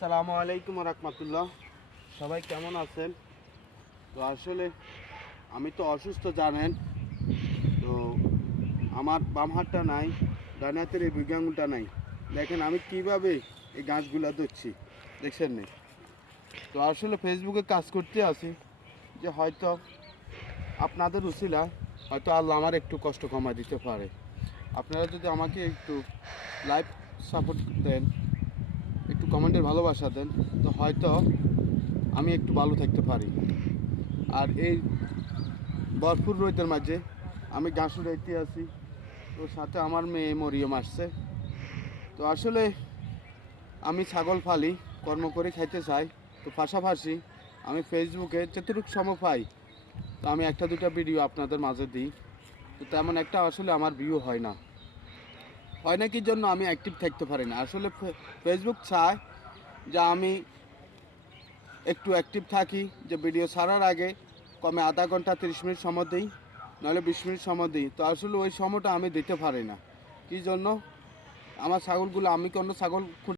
আসসালামু আলাইকুম রাহমাতুল্লাহ। সবাই কেমন আছেন? তো আসলে আমি তো অসুস্থ জানেন। তো আমার বাম হাতটা নাই, ডান হাতের এই বুড়ি আঙুলটা নাই। দেখেন আমি কিভাবে এই গাছগুলা ধরছি, দেখছেন না? তো আসলে ফেসবুকে কাজ করতে আসি যে হয়তো আপনাদের উসিলা হয়তো আল্লাহ আমার একটু কষ্ট কমায় দিতে পারে। আপনারা যদি আমাকে একটু লাইভ সাপোর্ট দেন, একটু কমেন্টের ভালোবাসা দেন, তো হয়তো আমি একটু ভালো থাকতে পারি। আর এই ভরপুর রোদের মাঝে আমি ঘাস উড়াইতে আছি, তো সাথে আমার মেয়ে মরিয়ম আসছে। তো আসলে আমি ছাগল ফালি, কর্ম করে খাইতে চাই। তো পাশাপাশি আমি ফেসবুকে যতটুকু সময় পাই, তো আমি একটা দুটা ভিডিও আপনাদের মাঝে দিই। তো তেমন একটা আসলে আমার ভিউ হয় না। হয় না কি জন্য আমি অ্যাক্টিভ থাকতে পারি না। আসলে ফেসবুক চায় যে আমি একটু অ্যাক্টিভ থাকি, যে ভিডিও ছাড়ার আগে কমে আধা ঘন্টা 30 মিনিট সময় দিই, নাহলে 20 মিনিট সময় দিই। তো আসলে ওই সময়টা আমি দিতে পারি না। কী জন্য? আমার ছাগলগুলো আমি কোনো ছাগল